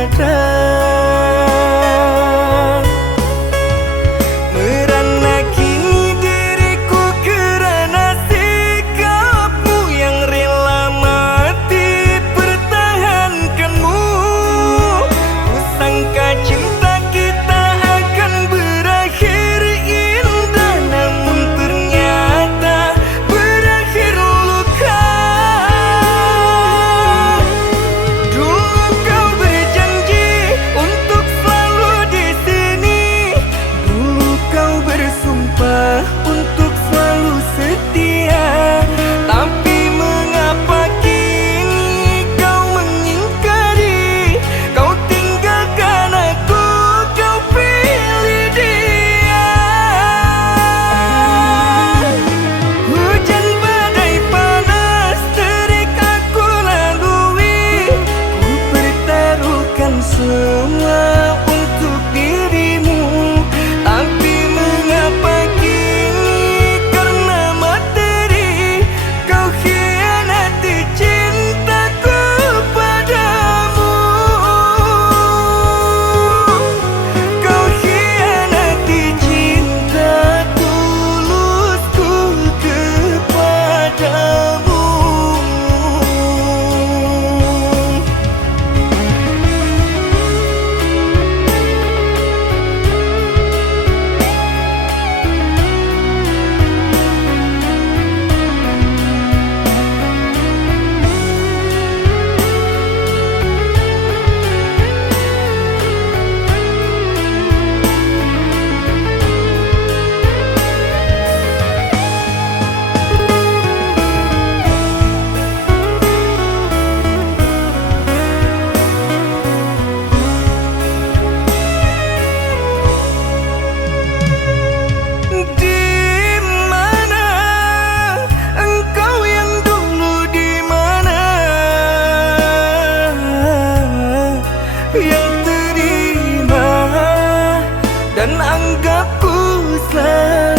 kepada merana kini diriku kerana sikapmu yang rela mati pertahankanmu. Ku sangka cinta kita akan berakhir indah, namun ternyata berakhir luka. Dulu kau berjanji untuk selalu di sini, dulu kau bersumpah untuk selalu setia. Tapi mengapa kini kau mengingkari? Kau tinggalkan aku, kau pilih dia. Hujan badai panas terik aku lalui, ku pertaruhkan semua untuk dirimu. Tapi mengapa kini karena materi kau khianati cintaku padamu? Kau khianati cinta tulusku kepadamu. Di mana engkau yang dulu, di mana yang terima dan anggapku selalu